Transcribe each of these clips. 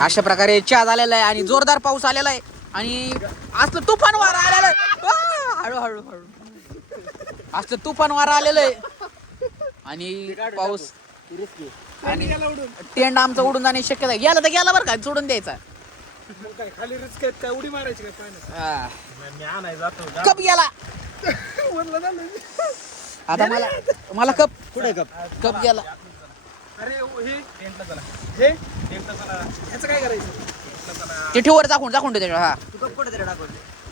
अशा प्रकारे चहा झालेला आहे आणि जोरदार पाऊस आलेला आहे आणि असलं तुफान वारा आलेला आहे. हळू असलं तुफान वारा आलेलं आहे आणि पाऊस आणि टेंट आमचा उडून जाण्याची शक्यता आहे. गेला तर गेला बरं का, सोडून द्यायचा. खाली रिस्क काय उडी मारायची काय कप गेला आता. मला कप कुठे कप गेला. अरे हे टेंटला चला, हे टेंटला चला, ह्याचं काय करायचं? ते ठेवर टाकून त्याच्यावर. हा तू कप कुठे तरी टाकून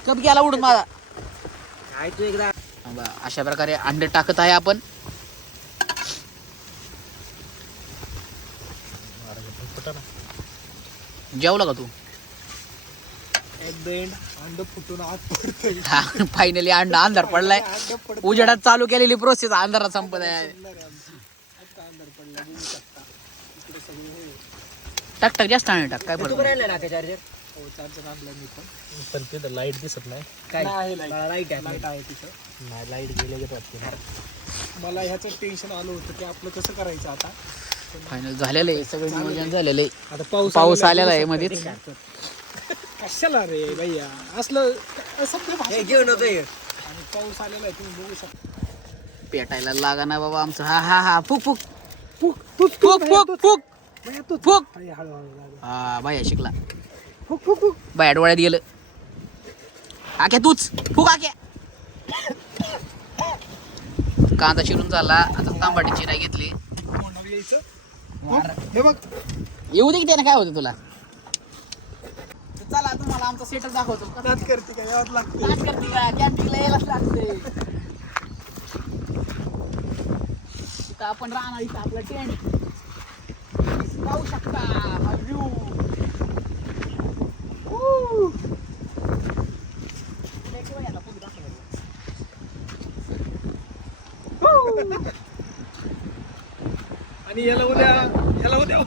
कप गेला उडून माझा. काय तू एकदा अशा प्रकारे अंडे टाकत आहे आपण. जेवला का तू? अंड फुटून आत पडतोय. फायनली अंधार पडलाय. उजेडात चालू केलेली प्रोसेस अंधारात संपत आहे. टाक जास्त आणि टाक. काय फरक राहिलं ना चार्जर? हो चार्जर आणला मी पण तिथं लाईट दिसत नाही. काय लाईट आहे तिथं? नाही लाईट गेले मला ह्याचं टेन्शन आलं होतं की आपलं कसं करायचं आता. फायनल झालेलं आहे, सगळं नियोजन झालेलं आहे. आता पाऊस आलेला आहे मध्येच. कशाला रे भैया असलं घेऊन होतोय आणि पाऊस आलेला आहे तुम्ही बघू शकता. पेटायला लागा ना बाबा आमचं. हा फुक फुक फुक फुक फुक फुक फुक. हळूहळू हा बाया शिकला. फुक फुक फुक बाया डोळ्यात गेलं. आक्या तूच फुक आक्या. कांदा चिरून झाला. आता तांबाटी चिराई घेतली. हे बघ येऊ दे की त्याने, काय होतं तुला. चला तुम्हाला आमचा सेटच दाखवतो. नाच करते का यावं लागतं. नाच करते का? कॅम्पिंगला यायलाच लागते. इथं आपण राहणार, इथं आपला टेंट जाऊ शकता. हा व्ह्यू. आणि याला उद्या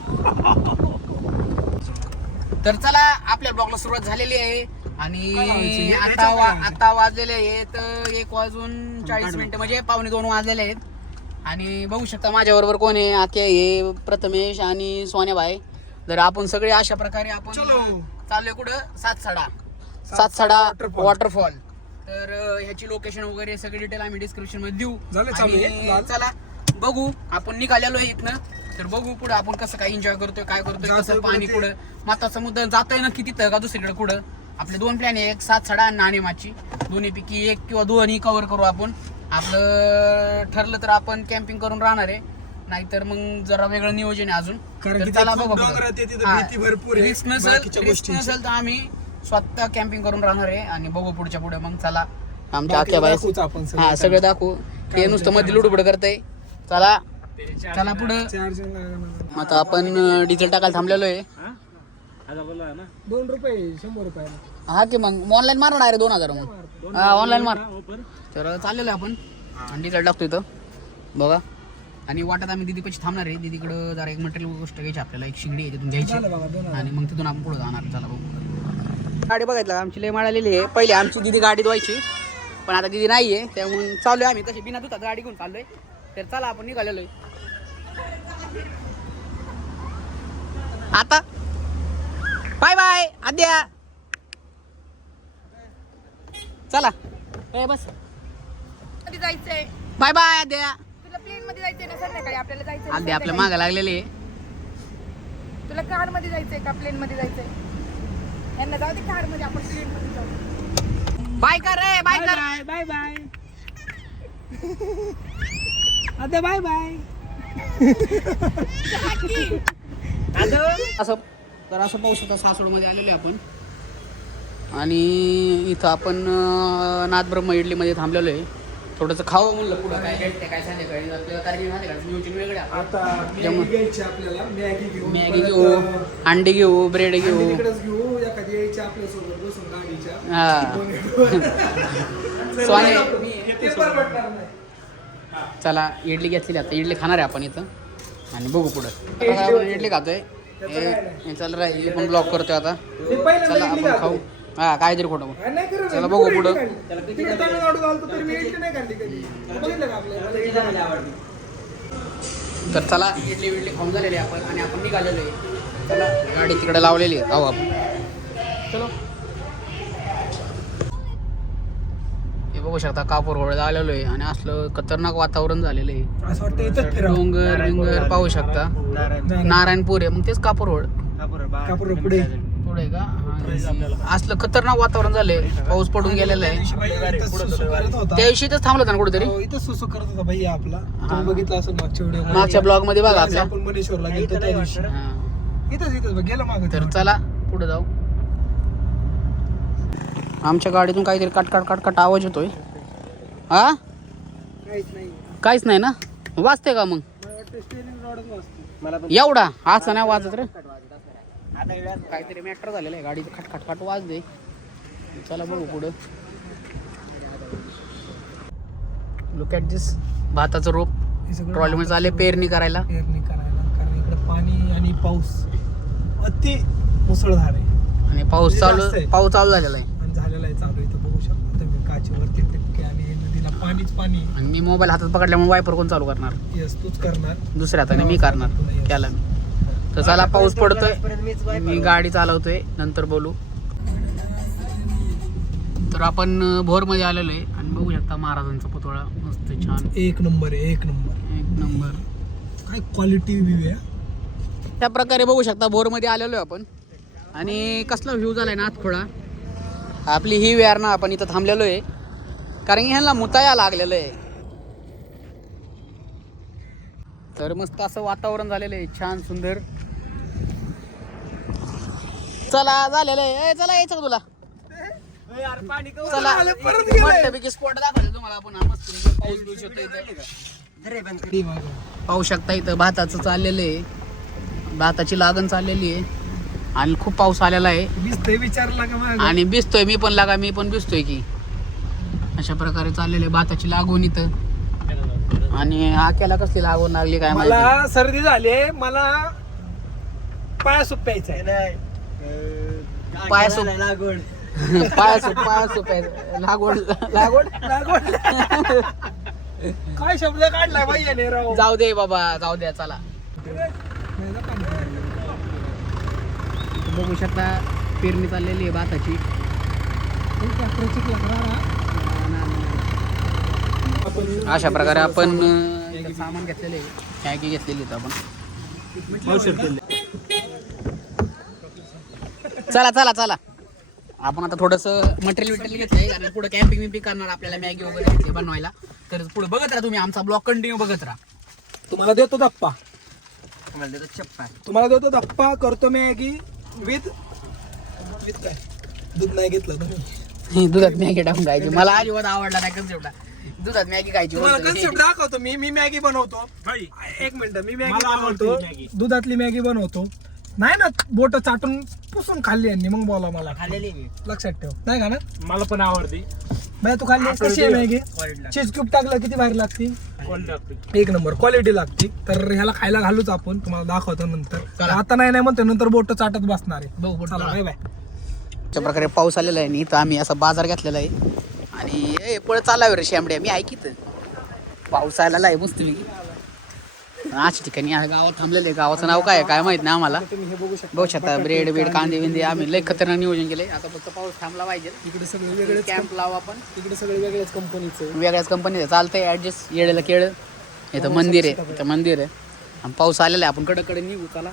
तर चला आपल्या ब्लॉगला सुरुवात झालेली आहे आणि आता वाजलेले आहेत 1:40 म्हणजे 1:45 वाजलेले आहेत. आणि बघू शकता माझ्याबरोबर कोण आहे. आके हे प्रथमेश आणि सोन्याबाई. तर आपण सगळे अशा प्रकारे आपण चाललोय कुठं, सातसडा वॉटरफॉल. तर ह्याची लोकेशन वगैरे सगळे डिटेल आम्ही डिस्क्रिप्शन मध्ये देऊ. चला बघू आपण निघालेलो आहे इथनं. तर बघू पुढे आपण कसं काय एन्जॉय करतोय, काय करतोय, कसं पाणी पुढं महत्वाचा मुद्दा जातोय नक्की तिथं का दुसरीकडे कुठं. आपले 2 प्लॅन आहे, एक सातसडा आणि नाणेमाची. दोन्हीपैकी एक किंवा दोन्ही कव्हर करू आपण. आपलं ठरलं तर आपण कॅम्पिंग करून राहणार आहे, नाहीतर मग जरा वेगळं नियोजन आहे अजून. चला बघू. रिस्क नसेल तर आम्ही स्वतः कॅम्पिंग करून राहणार आहे आणि बघू पुढच्या पुढे. मग चला आमच्या आख्या बाई हा सगळं दाखवू. हे नुसतं मध्ये लुडबुड करतंय. चला पुढं. आता आपण डिझेल टाकायला थांबलेलो आहे. 2 रुपये 100 रुपये. हा की मग ऑनलाईन मारणार आहे 2000 मग. हा ऑनलाईन मार. तर चाललेलो आहे आपण आणि डिझेल टाकतो इथं बघा. आणि वाटत आम्ही दीदी पैसे थांबणार आहे. दीदीकडं जरा एक मटेरियल गोष्ट घ्यायची आपल्याला. एक शिंगडी आहे तिथून घ्यायची आणि मग तिथून आपण पुढे जाणार. चला बघू. गाडी बघायला आमची लय मिळालेली आहे. पहिले आमची दीदी गाडी धुवायची, पण आता दीदी नाही आहे, त्यामुळे चाललोय आम्ही तशी बिना धुतात गाडी घेऊन चाललोय. तर चला आपण निघालेलो आहे आता. बाय बाय आद्या. चला बस. मध्ये जायचंय. बाय बाय आद्या. तुला प्लेन मध्ये जायचंय ना संध्याकाळी? आपल्याला जायचंय ना आद्या आपल्या मागं लागलेली आहे. तुला कार मध्ये जायचंय का प्लेन मध्ये जायचंय? यांना जाऊ दे कार मध्ये, आपण प्लेन मध्ये जाऊ. बाय कर रे, बाय कर. बाय बाय आता बाय बाय. असं तर असं पाहू शकता सासवडमध्ये आलेलो आहे आपण. आणि इथं आपण नाथब्रह्म इडलीमध्ये थांबलेलो आहे. थोडंसं खावं म्हणलं पुढं काय भेटते काय संध्याकाळी आपल्याला. कारण माहिती का नियोजन वेगळे आता आपल्याला मॅगी घेऊ, अंडे घेऊ, ब्रेड घेऊ. घेऊ एखादी यायची आपल्या सोबत बसून गाडीच्या. चला इडली घेतलेली आता. इडली खाणार आहे आपण इथं आणि बघू पुढं. इडली खातोय चल रे. पण ब्लॉक करतोय आता. चला आपण खाऊ. हा काहीतरी खोटं. चला बघू पुढं. तर चला इडली खाऊन झालेली आपण आणि आपण निघालेलो आहे. चला गाडी तिकडे लावलेली आहे, जाऊ आपण. चलो. हे बघू शकता कापूर होळ आलेलो आहे आणि असलं खतरनाक वातावरण झालेलं आहे. असं वाटतं इथंच फिरावं. डोंगर विंगर पाहू शकता. नारायणपूर आहे, मग तेच कापूर होळ कापूर पुढे पुढे का. असलं खतरनाक वातावरण झालंय, पाऊस पडून गेलेला आहे. इथं सुसू करत होता. त्या दिवशी इथंच थांबलो होता ना कुठेतरी. हो, इथं सुसू करत होता भैया आपला. तुम्ही बघितलं असेल मागच्या व्हिडिओ मागच्या ब्लॉग मध्ये बघा आपल्या. आपण मनेश्वरला गेलो त्या दिवशी. हा. इथंच बघ, गेलं मागं. तर चला पुढे जाऊ. आमच्या गाडीतून काहीतरी कटकट आवाज येतोय. हा काहीच नाही. काहीच नाही ना, वाजते का मग मला वाटतं स्टेरिंग रॉडच वाजतो. एवढा असं नाही वाजत रे. काहीतरी मॅटर झालेलं आहे गाडीचं, खटखट वाजते. चला बघू पुढं. लुक ॲट दिस, भाताचं रोप हे सगळं ट्रॉलीमध्ये चालले पेरणी करायला. पेरणी करायला, कारण इकडे पाणी आणि पाऊस अति मुसळधार आहे आणि पाऊस जास्त आहे. चालू झालेला आहे. आणि झालेला आहे चालू. इथं बघू शकता तुम्ही काचेवरती टिपके आणि नदीला पाणीच पाणी. आणि मी मोबाईल हातात पकडल्यामुळे वायपर कोण चालू करणार, येस तूच करणार. दुसऱ्या हाताने मी करणार त्याला मी. तर चला पाऊस पडतोय, मी गाडी चालवतोय, नंतर बोलू. तर आपण भोरमध्ये आलेलो आहे आणि बघू शकता महाराजांचा पुतळा मस्त छान एक नंबर आहे, एक नंबर. काय क्वालिटी व्ह्यू आहे. त्या प्रकारे बघू शकता भोरमध्ये आलेलो आहे आपण. आणि कसला व्ह्यू झालाय ना खोळा. आपली ही वेअर ना आपण इथं थांबलेलो आहे, कारण की ह्यांना मुताया लागलेलं आहे. तर मस्त असं वातावरण झालेलं आहे, छान सुंदर. चला झालेलं आहे. चला यायचं का तुला. चला मस्तपैकी स्पॉट दाखवतो तुम्हाला आपण. मस्त पाऊस बिऊस येतो इथं. पाहू शकता इथं भाताचं चाललेलं आहे, भाताची लागण चाललेली आहे आणि खूप पाऊस आलेला आहे. भिजतोय विचारला का मागं? आणि भिजतोय मी पण भिजतोय की. अशा प्रकारे चाललेलं आहे भाताची लागवण इथं. आणि आक्याला कसली लागवण लागली काय माहिती. मला सर्दी झाली, मला पाया सूप प्यायचा आहे. पायासूप लागवड काय शब्द काढलाय बाई याने राव. जाऊ दे बाबा, जाऊ द्या. चला बघू शकता पेरणी चाललेली आहे भाताची. अशा प्रकारे आपण इथं सामान घेतलेले आहे, मॅगी घेतलेली आहे आपण. चला आपण आता थोडंसं मटेरियल घेतलंय, कारण पुढे कॅम्पिंग विम्पिंग करणार आपल्याला, मॅगी वगैरे घेतली बनवायला. तर पुढे बघत राहा तुम्ही, आमचा ब्लॉग कंटिन्यू बघत राहा. तुम्हाला देतो धप्पा, करतो मॅगी विथ काय दूध नाही घेतलं तुम्ही. दुधात मॅगी टाकून खायची, मला अजिबात आवडला नाही कन्सेप्ट. दुधात मॅगी खायची तुम्हाला कन्सेप्ट दाखवतो. मी मॅगी बनवतो. एक मिनिट, मी मॅगी बनवतो, दुधातली मॅगी बनवतो. नाही ना बोट चाटून पुसून खाल्ली यांनी, मग बोला. मला खाल्लेली लक्षात ठेव, नाही का ना. मला पण आवडते. बाय तू खाल्ली कशी आहे मॅगी. चीज क्यूब टाकलं किती भारी लागते, एक नंबर क्वालिटी लागते. तर ह्याला खायला घालूच आपण, तुम्हाला दाखवतो नंतर. आता नाही म्हणतो, नंतर बोट चाटत बसणार आहे. चला बाय बाय. अशा प्रकारे पाऊस आलेला आहे. इथं आम्ही असा बाजार घेतलेला आहे आणि पळ चालावे रे शेंबड्या. मी ऐकित पाऊस आलेला आहे मस्त. मी अशा ठिकाणी गावात थांबलेले. गावाचं नाव काय काय माहित नाही आम्हाला. बघू शकता ब्रेड बेड कांदे बिंदे आम्ही लय खतरनाक नियोजन केले. आता फक्त पाऊस थांबला पाहिजे. इकडे सगळे वेगळे कॅम्प लावू आपण. इकडे सगळे वेगळ्याच कंपनीचं, वेगळ्याच कंपनीचं चालतंय ऍडजस्ट. येळेला केळ. इथं मंदिर आहे, इथं मंदिर आहे आणि पाऊस आलेला आहे. आपण कडे निघू. चला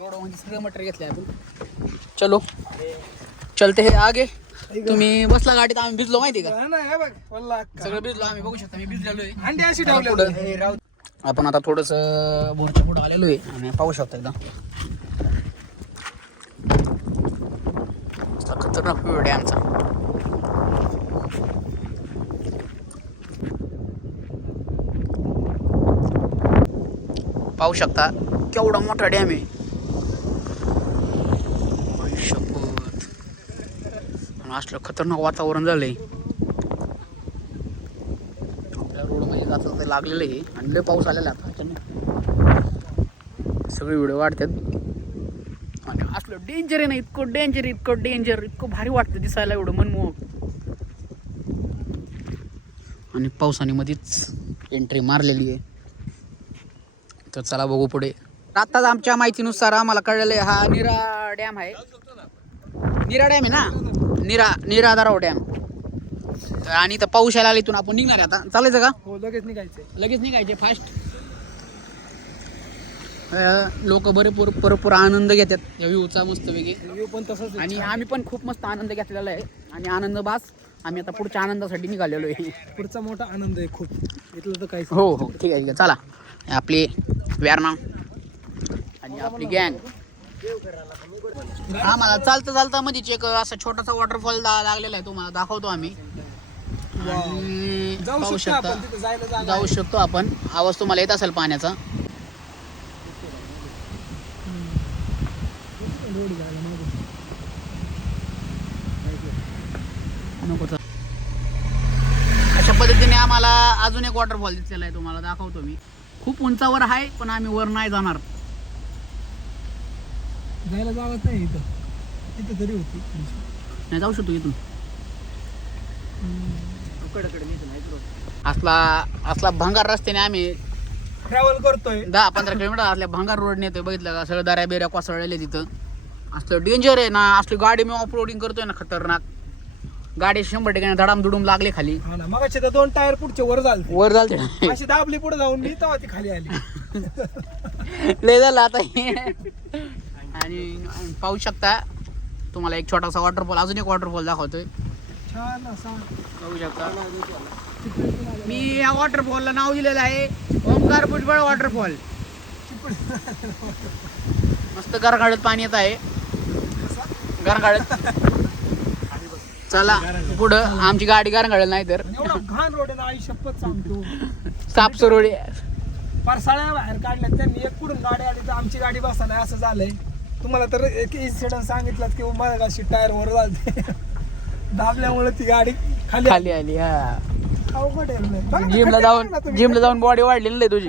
रोड म्हणजे सगळं मटेरियल घेतलंय आपण. चलो चलते हे आगे. तुम्ही बसला गाडीत, आम्ही भिजलो माहिती का. सगळं भिजलो आम्ही. बघू शकता मी भिजलेलो आहे. अंडे अशी ठेवले. आपण आता थोडस बोरच्या पुढे आलेलो आहे आणि पाहू शकता एकदम खतरनाक व्ह्यू आहे आमचा. पाहू शकता केवढा मोठा डॅम आहे. असलं खतरनाक वातावरण झालंय. आपल्या रोडमध्ये जातं ते लागलेलं आहे आणि लय पाऊस आलेला आता अचानक. सगळे व्हिडिओ काढतात आणि असलं डेंजर आहे ना, इतकं डेंजर इतकं भारी वाटतं दिसायला, एवढं मनमोहक. आणि पावसाने मध्येच एंट्री मारलेली आहे. तर चला बघू पुढे आत्ताच आमच्या माहितीनुसार आम्हाला कळलेलं आहे हा नीरा डॅम आहे. नीरा डॅम आहे ना, नीरा दाराव डॅम. आणि इथं पाऊस यायला इथून आपण निघणार आहे. आता चालायचं का? हो लगेच निघायचे फास्ट. लोक बरे भरपूर आनंद घेतात या व्ह्यूचा मस्तपैकी. व्ह्यू पण तसंच आणि आम्ही पण खूप मस्त आनंद घेतलेला आहे. आणि आनंद बास आम्ही आता पुढच्या आनंदासाठी निघालेलो आहे. पुढचा मोठा आनंद आहे खूप. इथलं तर काहीच हो हो ठीक आहे चला. आपली व्यारणा आणि आपली गँग. आम्हाला चालता मध्येच एक असा छोटासा वॉटरफॉल लागलेला आहे, तुम्हाला दाखवतो आम्ही. आणि पाहू शकता, जाऊ शकतो आपण. आवाज तुम्हाला येत असेल पाण्याचा. अशा पद्धतीने आम्हाला अजून एक वॉटरफॉल दिसलेला आहे, तुम्हाला दाखवतो मी. खूप उंचावर आहे पण आम्ही वर नाही जाणार. जायला जागाच नाही इथं. इथं तरी होती. नाही जाऊ शकतो इथून. असला भंगार रस्त्याने आम्ही ट्रॅव्हल करतोय. 10-15 किलोमीटर असल्या भंगार रोड नेतोय. बघितलं का, सगळं दऱ्या बेऱ्या कोसळलेले तिथं. असलं डेंजर आहे ना असली गाडी. मी ऑफ रोडिंग करतोय ना, खतरनाक गाडी 100 ठिकाणी धडाम धुडूम लागले खाली. हा ना, मगाशी तर 2 टायर पुढचे वर झालते अशी दाबली पुढे जाऊन मी तेव्हा ती खाली आली. लय झालं आता हे. आणि पाहू शकता तुम्हाला एक छोटासा वॉटरफॉल, अजून एक वॉटरफॉल दाखवतोय. छान असा पाहू शकता. मी या वॉटरफॉलला नाव दिलेलं आहे ओंकार भुजबळ वॉटरफॉल. मस्त गरगाळत पाणी येत आहे. गरगाळत. चला पुढं. आमची गाडी गरगाळत नाही तर. एवढा घाण रोड आहे ना, आई शपथ सांगतो. साप सुरोडी पारसाळ्या बाहेर काढल्यात त्यांनी. एक पुढून गाडी आली तर आमची गाडी बसा नाही असं झालंय. तुम्हाला तर एक इन्सिडेंट सांगितलं की माझ्या अशी टायर वर झालते. दाबल्यामुळे ती गाडी खाली आली. हा अवघड आहे. जिमला जाऊन बॉडी वाढलेली आहे तुझी.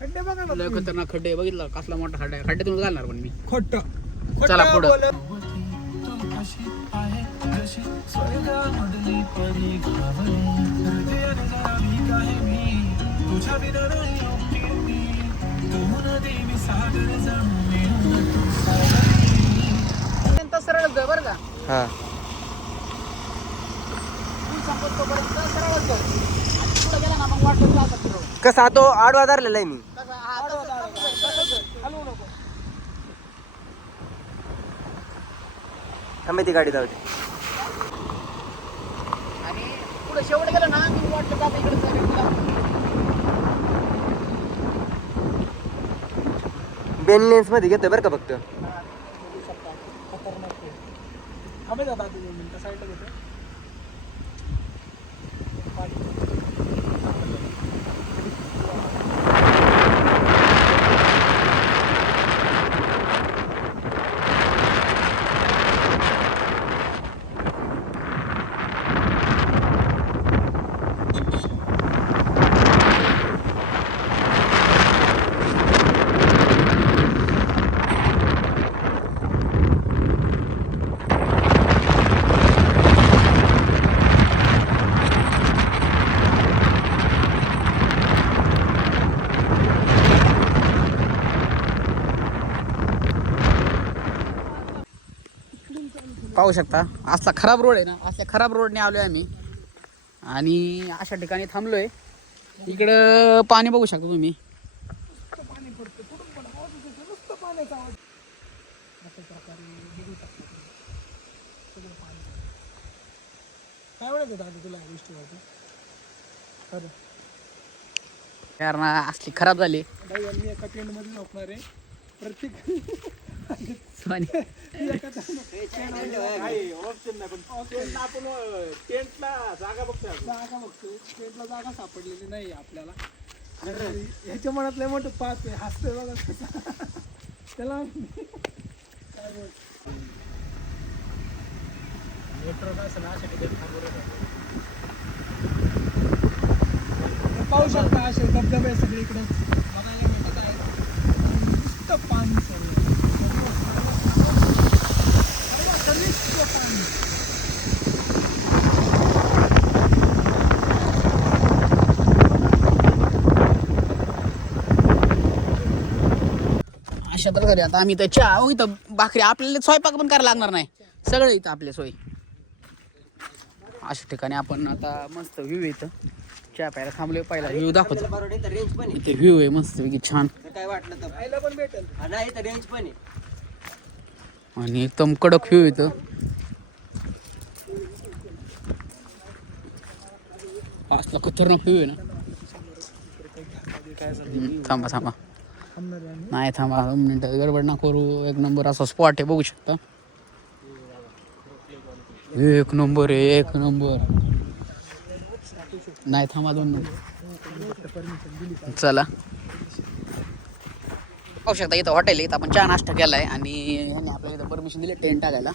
खड्डे बघा ना. लय खतरनाक खड्डे. बघितलं कसला मोठा खड्डा आहे. खड्ड्यातून घालणार पण मी. खोट. चला पुढं. सरळ बरं का. कसा तो आडवा धरलेला आहे मी. ती गाडी जाऊ दे. आणि पुढे शेवट गेलं ना, मी वाटलं का इकडे बेन लेन्स मध्ये घेतोय बरं का फक्त. साईडला घेतो. पाहू शकता असला खराब रोड आहे ना. असल्या खराब रोडने आलोय आम्ही आणि अशा ठिकाणी थांबलोय. इकडं पाणी बघू शकता तुम्ही. पाणी पडतं कुठून पण आवाज होतो. नुसतं पाण्याचा आवाज. अशा प्रकारे बघू शकता तुम्ही. सगळं पाणी. काय म्हणत होता तुला या गोष्टीवरती? खरं कारण असली खराब झाली. मी एका टेंट मध्ये झोपणार आहे. प्रत्येक जागा सापडलेली नाही आपल्याला. ह्याच्या मनातलं मोठं पाच आहे. हसतोय बघा त्याला. पाहू शकता असे धबधबे सगळीकडे बघायला भेटत आहे. नुसतं पाणी सगळं. पाणी. तर घरी आता आम्ही तर चहा इथं भाकरी आपल्याला स्वयंपाक पण करायला लागणार नाही सगळं इथं आपल्या सोयी अशा ठिकाणी आपण आता मस्त व्ह्यू इथं चहा प्यायला थांबलोय पहिला व्ह्यू दाखवतो रेंज पण इथे व्ह्यू आहे मस्त की छान आहे काय वाटलं तर खायला पण भेटेल. नाही तर रेंज पण आहे. आणि एकदम कडक व्ह्यू इथं असला खतरनाक व्ह्यू आहे ना थांबा थांबा नाही थांबा 2 मिनिटं गडबड ना करू एक नंबर असा स्पॉट आहे बघू शकता एक नंबर आहे एक नंबर नाही थांबा 2 नंबर चला पाहू शकता इथं हॉटेल आहे इथं आपण चहा नाश्ता केला आहे आणि ह्यांनी आपल्याला इथं परमिशन दिली टेंट टाकायला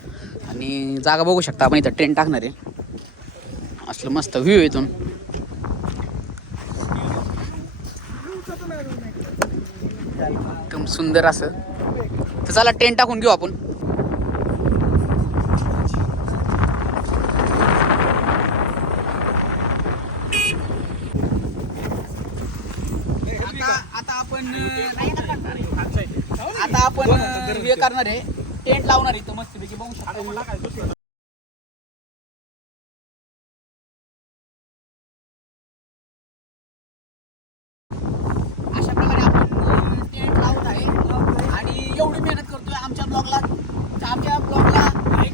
आणि जागा बघू शकता आपण इथं टेंट टाकणार आहे असलं मस्त व्ह्यू आहे इथून एकदम सुंदर असं तर चला टेंट टाकून घेऊ आपण आता आपण हे करणार आहे टेंट लावणार आहे इथं मस्तपैकी बघू शकता अशा प्रकारे आपण टेंट लावत आहे आणि एवढी मेहनत करतोय आमच्या ब्लॉगला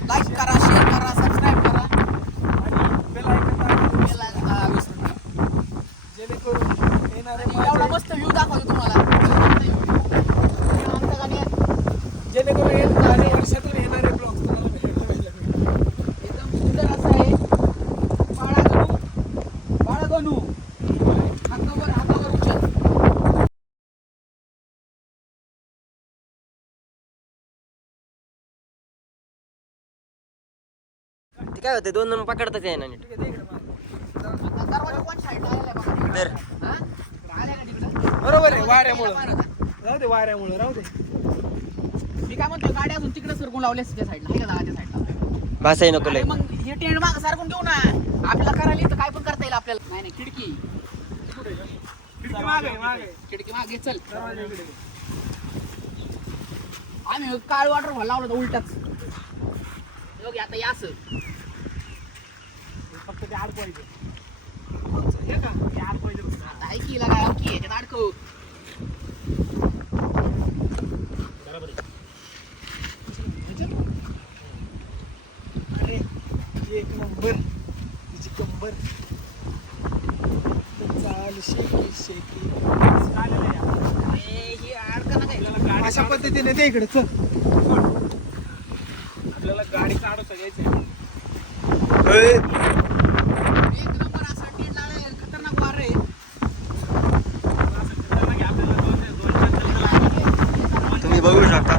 लाईक करा शेअर करा सबस्क्राईब करा जेणेकरून येणारे एवढा मस्त व्ह्यू दाखवतो तुम्हाला जेणेकरून येणारे वर्षातून येणारे ब्लॉग तुम्हाला भेटायला एकदम सुंदर असं आहे बाळगणू हातावर उचल ते काय होते 2 नंबर पकडताच आहे ना नीट दरवाजा कोण साईडला आलेला आहे बघा तर हा? आल्या का तिकडं? बरोबर आहे वाऱ्यामुळं राहू दे वाऱ्यामुळं राहू दे मी काय म्हणतो गाडी अजून तिकडे सरकून लावल्या त्या साईडला आहे का दादाच्या साईडला भासाही नको लय मग हे टेंट मागं सारखून घेऊ ना आपल्याला करायला इथं काय पण करता येईल आपल्याला नाही खिडकी खिडकी मागे चल आम्ही काळ वॉटर लावलं होतं उलटाच योगी आता या असं फक्त ते अडकवायचे हे का ते अडकवायचे फक्त. आता ऐकी लगा ऐकी याच्यात अडकव अरे एक नंबर तिची कंबर चाल शेकी शेकी हे अडका ना अशा पद्धतीने ते इकडे चल आपल्याला गाडी काढू सगळ्याची एक नंबर असा टेंट लावलाय खतरनाक वार आहे तुम्ही बघू शकता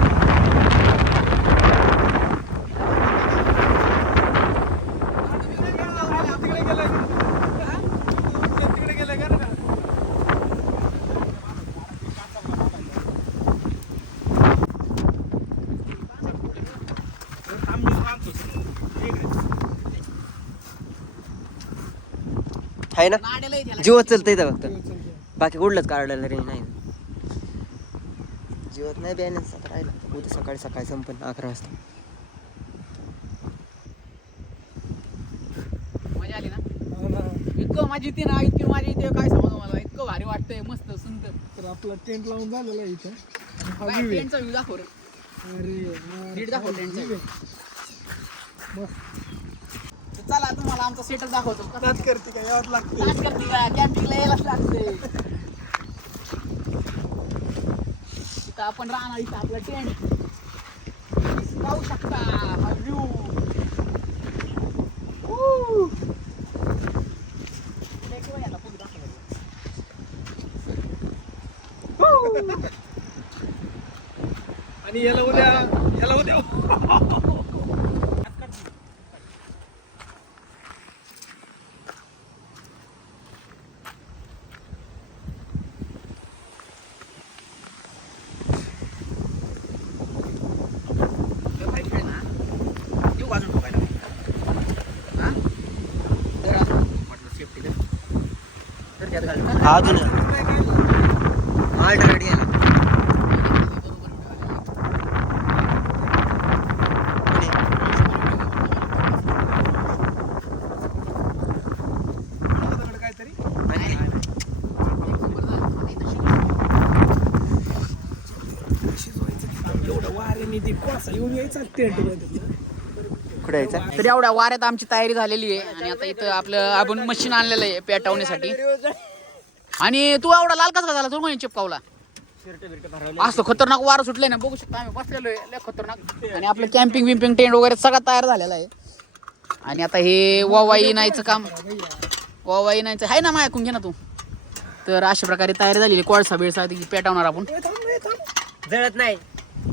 तिकडे गेलं का ना आहे ना नाड्याला आहे त्याला. जीवत चलतंय इथं फक्त बाकी कुठलंच काढलं रे नाही जीवत नाही बॅलन्स आता राहिला उद्या सकाळी संपन्न 11 वाजता मजा आली ना इतकं माझी इथे ना इतकी माझी इथे काय सांगू मला इतकं भारी वाटतंय मस्त सुंदर तर आपला टेंट लावून झालेला आहे इथं आणि हा काय view आहे. टेंटचा व्ह्यू दाखव रे अरे नीट दाखव टेंटचा view आहे. मस्त तर चला तुम्हाला आमचा सेटअप दाखवतो नाच करते का यावं लागतं नाच करते का कॅम्पिंगला यायलाच लागते इथं आपण राहणार इथं आपला टेंट पाहू शकता हा व्ह्यू आणि याला उद्या हा अजून आठ गाडी आहे एवढं वाऱ्याने ते कोळसा येऊन यायचा टेंट मध्ये. कुठे यायचं? तर एवढ्या वाऱ्यात आमची तयारी झालेली आहे आणि आता इथं आपलं आपण मशीन आणलेलं आहे पेटवण्यासाठी. आणि तू एवढा लाल कसा झाला तू म्हणे चिपकावला? असं खतरनाक वारं सुटलंय ना, बघू शकता आम्ही बसलेलो आहे लय खतरनाक. आणि आपलं कॅम्पिंग विम्पिंग टेंट वगैरे सगळं तयार झालेलं आहे. आणि आता हे वावाई नाहीचं काम, वावाई नाहीचं आहे ना, ऐकून घे ना तू. तर अशा प्रकारे तयारी झालेली, कोळसा बिळसा पेटवणार आपण. जळत नाही,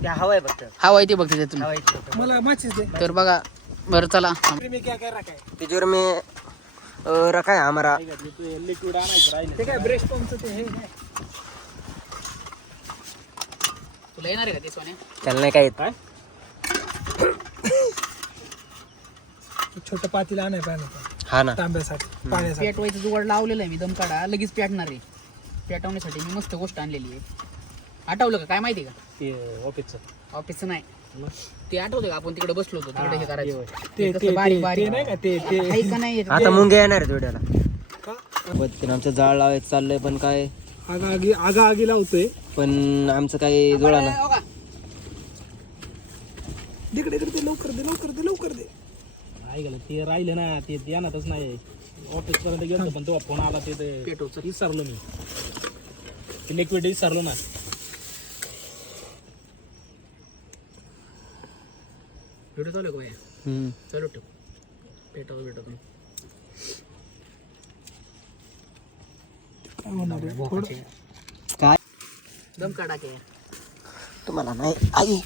त्या हवा आहे फक्त. हवा येते बघ त्याच्यातून. मला माचीस दे. तर बघा बरं चला. मी क्या काय राखाय तिच्यावर मी रखा है हमारा. ते काय ब्रेस्ट पंपचं ते हे काय तुला येणार आहे का ते सोन्या? त्याला नाही काय येत. छोटं पातील आणाय पाहिजे हा ना. तांब्यासाठी पाण्यासाठी. पेटवायचं जुगाड लावलेलं आहे मी, दम काढा लगेच पेटणार आहे. पेटवण्यासाठी मी मस्त गोष्ट आणलेली आहे. आठवलं का काय माहिती का? ऑफिसचं नाही ते आठवतं का आपण तिकडे बसलो होतो तिकडे हे करायचं ते कसं ते बारीक ते बारीक नाही का ते ते आहे का नाही आता मुंगे येणार आहेत वेड्याला. का? पद्धतीने आमचं जाळ लावायचं चाललंय, पण काय आगी लावतोय. पण आमचं काही जुळा ना. हो का? तिकडे ते लवकर दे. ऐकलं ते राहिलं ना, ते ध्यानातच नाही. ऑफिस पर्यंत गेलो पण तेव्हा फोन आला, ते पेटवचं विसरलो मी. ते लिक्विड विसरलो ना. व्हिडिओ चालू आहे का? हम्म. चालू ठेव. भेटत नाही. काय होणार आहे? थोडं- काय दम काढा के. तुम्हाला नाही आई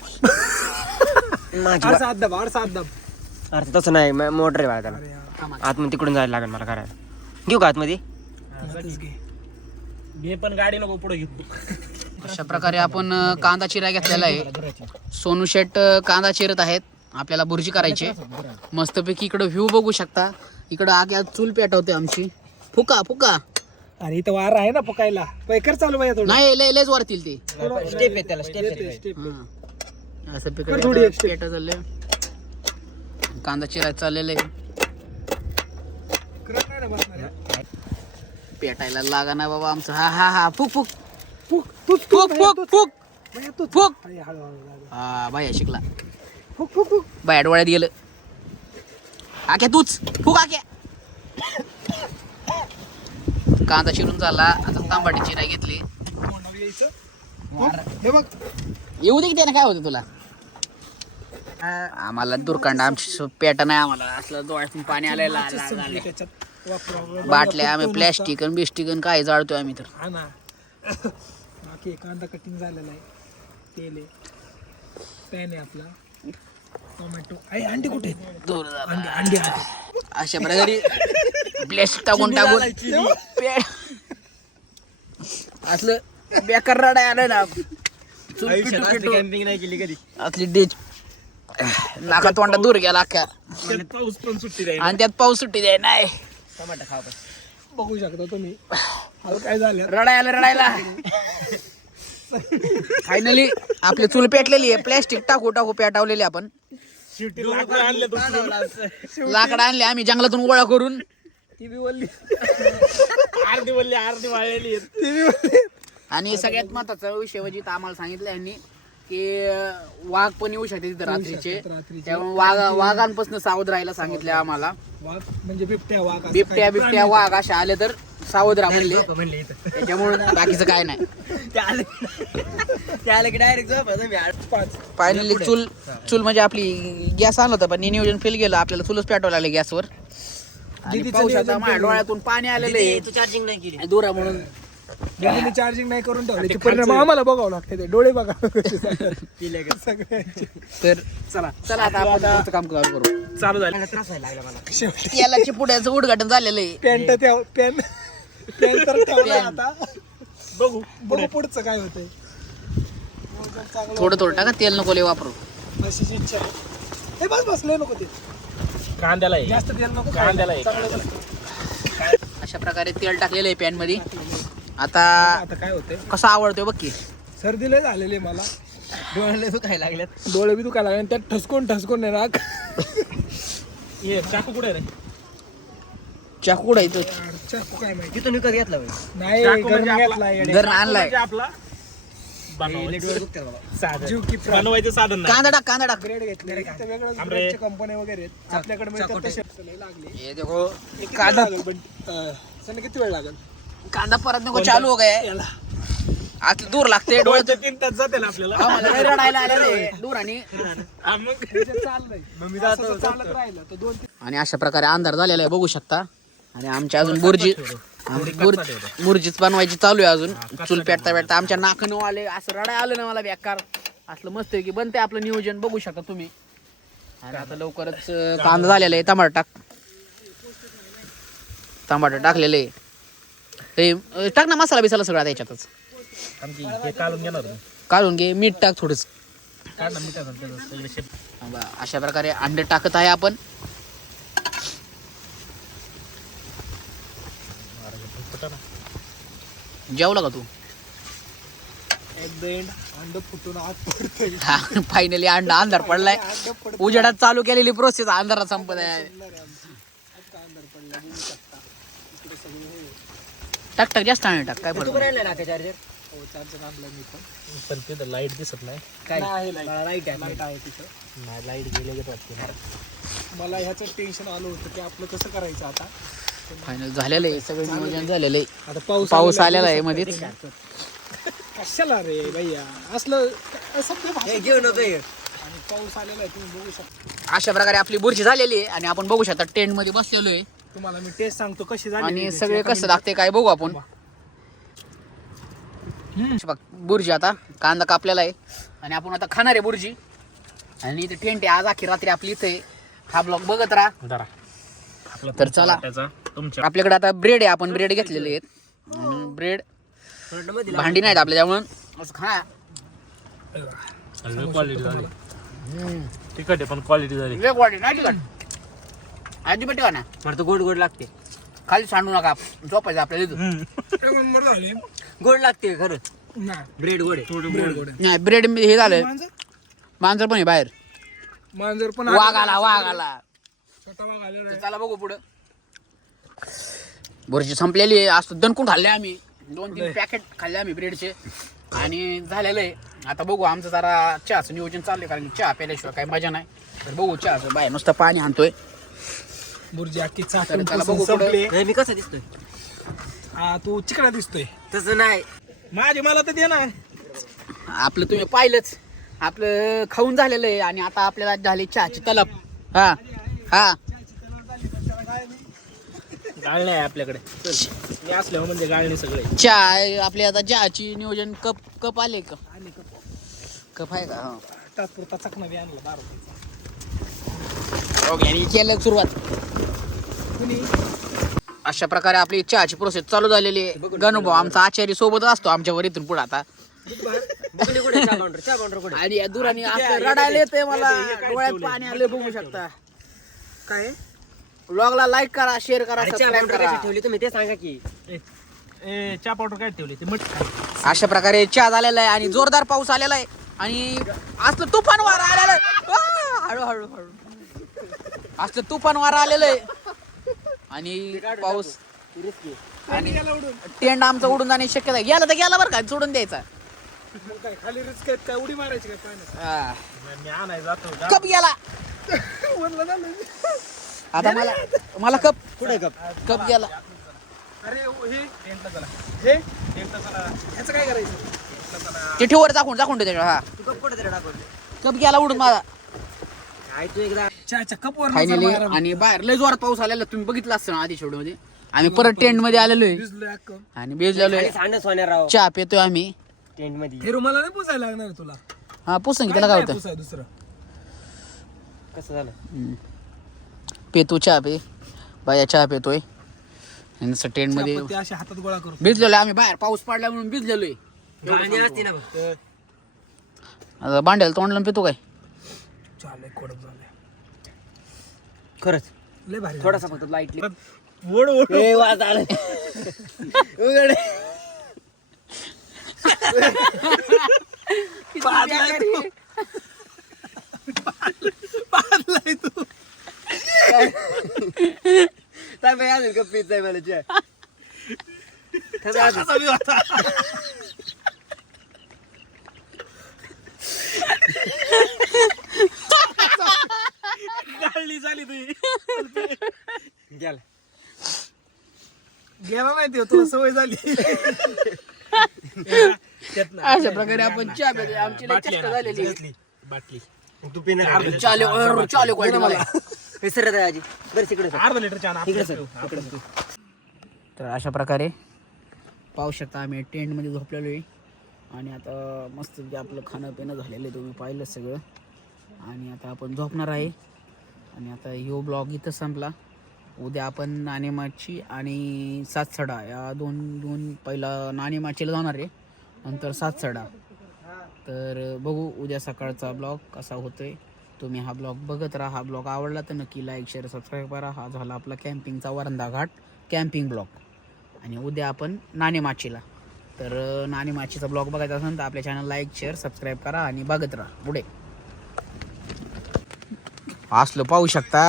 माझी आरसा हात दाब, आरसा हात दाब. अर्थ तसं नाही, मोटर आहे बाळा त्याला. अरे यार, आतमध्ये तिकडून जायला लागेल मला करायला. घेऊ का आतमध्ये? आताच घे. मी पण गाडी नको पुढे घेतो. अशा प्रकारे आपण कांदा चिरा घेतलेला आहे. सोनू शेट कांदा चिरत आहेत. आपल्याला भुर्जी करायची आहे. मस्तपैकी इकडं व्ह्यू बघू शकता. इकडं आग्या चूल पेटवते आमची. फुका फुका अरे इथं वार आहे ना पकायला. पैकर चालू पाहिजे थोडं. नाही लयच वरतील ते. स्टेप आहे त्याला, स्टेप आहे. स्टेप. हा. असं कर थोडी एक step. पेट चाललंय. कांदा चिरायचं चाललेलं आहे. करत नाही ना बसणार आहे. पेटायला लागा ना बाबा आमचं. हा हा हा फुक फुक फुक, तूच फुक फुक फुक भैया, तूच. फुक. अरे हळू. हा बाया शिकला. फुक. बाया डोळ्यात गेलं. आक्या तूच फुक आक्या. कांदा चिरून झाला. आता तांबाटी चिराय घेतली. तोंडावर यायचं. हे बघ. येऊ दे की त्यानं काय होतं तुला. आम्हाला दुर्कांड आमची पेटा नाही. आम्हाला असलं डोळ्यातून पाणी आलेलं त्याच्यात वापरावं. बाटल्या आम्ही प्लॅस्टिक आणि बिस्टिक काय जाळतोय आम्ही तर. हा ना. बाकी कांदा कटिंग झालेला आहे. तेल आहे. पॅन आहे आपला. टोमॅटो. आई अंडी कुठे आहेत? दूर झाला. अंडी अशा प्रकारे प्लॅस्टिक टाकून असलं बेकार रडाय आलं ना. कॅम्पिंग नाही केली कधी. असली डिच नाका तोंडा दूर गेला अख्ख्या. पाऊस पण सुट्टी राहील. आणि त्यात पाऊस सुट्टी द्याय नाही. टमाटा खावा. बघू शकता तुम्ही. आता काय झालं? रडायला फायनली आपली चूल पेटलेली आहे. प्लॅस्टिक टाकू पेटवलेली आपण. लाकडं आणले आम्ही जंगलातून गोळा करून. ती बी वल्ली. अर्धी बोलली, अर्धी वाळलेली आहेत. आणि सगळ्यात महत्वाचा विषय म्हणजे इथं आम्हाला सांगितलं यांनी की वाघ पण येऊ शकते तिथं रात्रीचे. त्यामुळे वाघांपासून सावध राहायला सांगितलं आम्हाला. वाघ म्हणजे बिबट्या वाघ असं बिबट्या वाघ अशा आले तर सावध राहा म्हणले. त्याच्यामुळे बाकीचं काय नाही. त्याला की डायरेक्ट फायनली चूल म्हणजे आपली गॅस आणलं होतं पण नियोजन फेल गेलं. आपल्याला चूलच पेटवायला लागले गॅसवर. आणि पाऊस आता माझ्या डोळ्यातून पाणी आलेलं आहे. चार्जिंग नाही केली. दुरा म्हणून दीदीने चार्जिंग नाही करून ठेवली. परिणाम आम्हाला बघावं लागते. ते डोळे बघा सगळ्यांचे. तर चला आता आपण पुढचं काम करू. चालू झालं. त्रास व्हायला लागला मला. शेवटी तेलाच्या पुड्याचं उद्घाटन झालेलं आहे. पॅन तर ठेवला. आता बघू बघू पुढचं काय होतंय. थोडं टाका तेल नको लय वापरू. अशीच इच्छा आहे. हे बस लय नको ते. कांद्याला आहे. जास्त तेल नको. कांद्याला आहे. चांगलं अशा प्रकारे तेल टाकलेलं आहे पॅन मध्ये. आता आता काय होतंय. कसा आवडतोय बघ की. सर्दी लय झालेली आहे मला. डोळ्याला दुखायला लागल्यात. डोळे बी दुखायला लागले. त्यात ठसकून नाही राग. हे चाकू कुठे रे? चाकू कुठं इथं चाकू काय माहिती. तिथून विकत घेतला नाही चाकू गरम म्हणजे घेतला येडे. घर आणलाय. म्हणजे आपला जीव की प्राण. बनवायचं साधन नाही. कांदा टाक ग्रेड घेतले वेगवेगळ्या कंपन्या वगैरे आहेत. आपल्याकडे मिळतात तसे नाही लागले. ये देखो किती कांदा वेळ लागेल पण सण किती वेळ लागेल कांदा परत नको चालू हो गए याला आता दूर लागते डोळ्यात 3 तास जाते ना आपल्याला. मला लय रडायला आलेलं आहे दूर आणि हा, मग चाललंय असं चालत राहिलं तर 2-3 आणि अशा प्रकारे अंधार झालेला आहे बघू शकता. आणि आमच्या अजून बुर्जीच बनवायची चालू आहे अजून. चूल पेटता पेटता आमच्या नाकनं आले असं रडाय आलं ना मला बेकार असलं मस्त आहे की बनते आपलं नियोजन बघू शकता तुम्ही. आणि आता लवकरच कांदा झालेला आहे. टमाटर टाकलेले आहे. टाक ना मसाला बिसाला सगळा त्याच्यातच आमची हे काढून घेणार मी. काढून घे मीठ टाक थोडंच. काढ ना मिठाचं त्याचं सगळं शेप. अशा प्रकारे अंडे टाकत आहे आपण. जेवला का तू? अंड फुटून आत पडतोय. हा फायनली अंडा अंधार पडलाय. उजेडात चालू केलेली प्रोसेस अंधारात संपत आहे. टाक टाक जास्त अंडे टाक काय फरक नाही. पण तिथं लाईट दिसत नाही. लाईट आहे तिथं. नाही लाईट गेले वाटते. मला ह्याचं टेन्शन आलं होतं की आपलं कसं करायचं आता. फायनल झालेलं आहे सगळं नियोजन झालेलं आहे. आता पाऊस आलेला आहे मध्येच. कशाला रे भैया असलं घेऊन आणि पाऊस आलेला आहे तुम्ही बघू शकता. अशा प्रकारे आपली बुर्जी झालेली आहे आणि आपण बघू शकता टेंट मध्ये बसलेलो आहे. तुम्हाला मी टेस्ट सांगतो कशी झाली आणि सगळे कसं लागते काय बघू आपण. बघ बुर्जी आता कांदा कापलेला आहे आणि आपण आता खाणार आहे बुर्जी. आणि इथे टेंट आहे आज अख्खी रात्री आपली इथे. हा ब्लॉग बघत राहा. तर चला तुमच्या आपल्याकडे आता ब्रेड आहे. आपण ब्रेड घेतलेले आहेत आणि ब्रेड भांडी नाहीत आपल्या त्यामुळे असं खा. क्वालिटी झाली. तिखट आहे पण क्वालिटी झाली. नाही तिकट अजिबात ठेवा ना. मला तर गोड गोड लागते. खाली सांडू नका झोपायचं आपल्याला इथं. एक नंबर झाली. गोड लागते खरं. नाही ब्रेड गोड आहे. ब्रेड गोड आहे. नाही ब्रेड हे झालंय. मांजर पण आहे बाहेर. मांजर पण वाघ आला स्वतः वाघ आलेला तर आहे. चला बघू पुढं. बुर्जी संपलेली आहे. आज दणकून खाल्ले आम्ही. 2-3 पॅकेट खाल्ले आम्ही ब्रेडचे आणि झालेलं आहे. आता बघू आमचं जरा चहाचं नियोजन चाललंय कारण की चहा प्यायल्याशिवाय काही मजा नाही. तर बघू चहाचं बाहेर नुसतं पाणी आणतोय. बुर्जी अख्खी तर त्याला चाकून बघू संपली. नाही, मी कसा दिसतोय हा तू चिकना दिसतोय. तसं नाही. माझी मला तर दे ना. आपलं तुम्ही पाहिलंच आपलं खाऊन झालेलं आहे आणि आता आपल्याला झाली चहाची तलब. हा हा गाळणे आहे आपल्याकडे. मी असल्यावर म्हणजे गाळणे सगळे. चहा आहे आपली आता चहाची नियोजन. कप आले का? कप आहे का? हा तात्पुरता चकना बी आणला 12 रुपयाचा. ओके आणि केलं सुरुवात. अशा प्रकारे आपली चहाची प्रोसेस चालू झालेली आहे. गणभाऊ आमचा आचार्य सोबत असतो आमच्यावर इथून पुढे आता. आणि या दुराने असं रडायला येते मला. डोळ्यात पाणी आलं बघू शकता. काय ब्लॉगला लाईक करा शेअर करा सबस्क्राईब करा. ठेवली तुम्ही ते सांगा की. चहा पावडर काय ठेवली ते मट. अशा प्रकारे चहा झालेला आहे आणि जोरदार पाऊस आलेला आहे आणि असलं तुफान वारा आलेला आहे. हळूहळू असलं तुफान वारा आलेलं आहे आणि पाऊस आणि टेंट आमचा उडून जाण्याची शक्यता आहे. गेला तर गेला बरं का सोडून द्यायचा. मग काय खाली रिस्क आहेत काय उडी मारायची काय पाण्यात. हा. मी आणाय जातो. कप गेला म्हणलं झालं. आता मला कप कुठे कप? कप गेला. अरे हे हे ह्याचं काय करायचं. ते ठेवर दाखवून दे त्याच्यावर. हा तू कप कुठे तरी टाकून. कप गेला उडून माझा काय तू एकदा चहाच्या कपवर फायनली. आणि बाहेर लय जोरात पाऊस आलेला तुम्ही बघितला असतं ना आधी शेवटी मध्ये. आम्ही परत टेंट मध्ये आलेलो आहे भिजलोय अक्क. आणि भिजलेलोय. सांडच होणार राव चहा पितोय आम्ही. टेंट मध्ये. हे रुमाला नाही पुसायला लागणार तुला. हा पुसून घे त्याला काय होतं. पुसाय दुसरं कसं झालं? पेतो चहा पे बाया चहा पेतोय टेंट मध्ये ते अशा हातात गोळा करू. भिजलेलो आम्ही. बाहेर पाऊस पडला म्हणून भिजलेलोय. गाणी असते ना फक्त. आता भांड्याला तोंडला पितो काय. चालय कडक झालंय खरंच लय भारी. थोडासा फक्त लाईटली. ओढ ओढ. ए वाज आलं. उघड. पाडलाय तू. काय बाई अजून कप पित आहे मला चहा. थांब अजून. गेला गेला नाही ते तुला सवय झाली. अशा प्रकारे आपण चहा पितो. आमची लई चेष्टा झालेली आहे. बाटली तू पिणे चालू क्वालिटी मला. विसरत आहे आजी बरं तिकडे अर्धा लिटर चहा इकडे सर तर अशा प्रकारे पाहू शकता आम्ही टेंटमध्ये झोपलेलो आहे आणि आता मस्त आपलं खाणं पिणं झालेलं आहे, तुम्ही पाहिलं सगळं. आणि आता आपण झोपणार आहे आणि आता ह्यो ब्लॉग इथं संपला. उद्या आपण नाणेमाची आणि सातसडा या दोन पहिला नाणेमाचीला जाणार आहे, नंतर सातसडा. तर बघू उद्या सकाळचा ब्लॉग कसा होतोय. तुम्ही हा ब्लॉग बघत राहा. हा ब्लॉग आवडला तर नक्की लाईक शेअर सबस्क्राईब करा. हा झाला आपला कॅम्पिंगचा वरंदा घाट कॅम्पिंग ब्लॉग. आणि उद्या आपण नाणेमाचीला. तर नाणेमाचीचा ब्लॉग बघायचा असेल तर आपल्या चॅनल लाईक शेअर सबस्क्राईब करा आणि बघत राहा पुढे. असलं पाहू शकता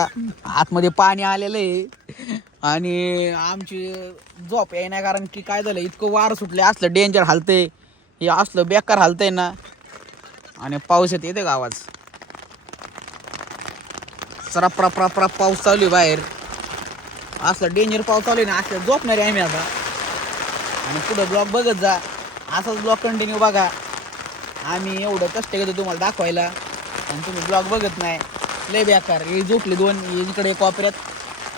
आतमध्ये पाणी आलेलं आहे आणि आमची झोप येईना, कारण की काय झालं इतकं वार सुटले, असलं डेंजर हालतंय, हे असलं बेकार हालतंय ना. आणि पाऊस येते का आवाज, सराप पाऊस चालू आहे बाहेर, असलं डेंजर पाऊस चालू आहे ना. असलं झोपणार आहे आम्ही आता. आणि पुढं ब्लॉग बघत जा, असाच ब्लॉग कंटिन्यू बघा. आम्ही एवढं कष्ट घेतो तुम्हाला दाखवायला आणि तुम्ही ब्लॉग बघत नाही, लय बेकार. हे झोपले दोन, हे इकडे एक वापऱ्यात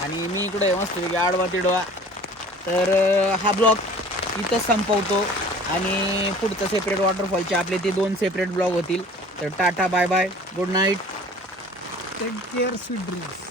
आणि मी इकडे मस्त आडवा तिडवा. तर हा ब्लॉग इथं संपवतो आणि पुढचं सेपरेट वॉटरफॉलचे आपले ते 2 सेपरेट ब्लॉग होतील. तर tata bye bye, good night, take care, sweet dreams.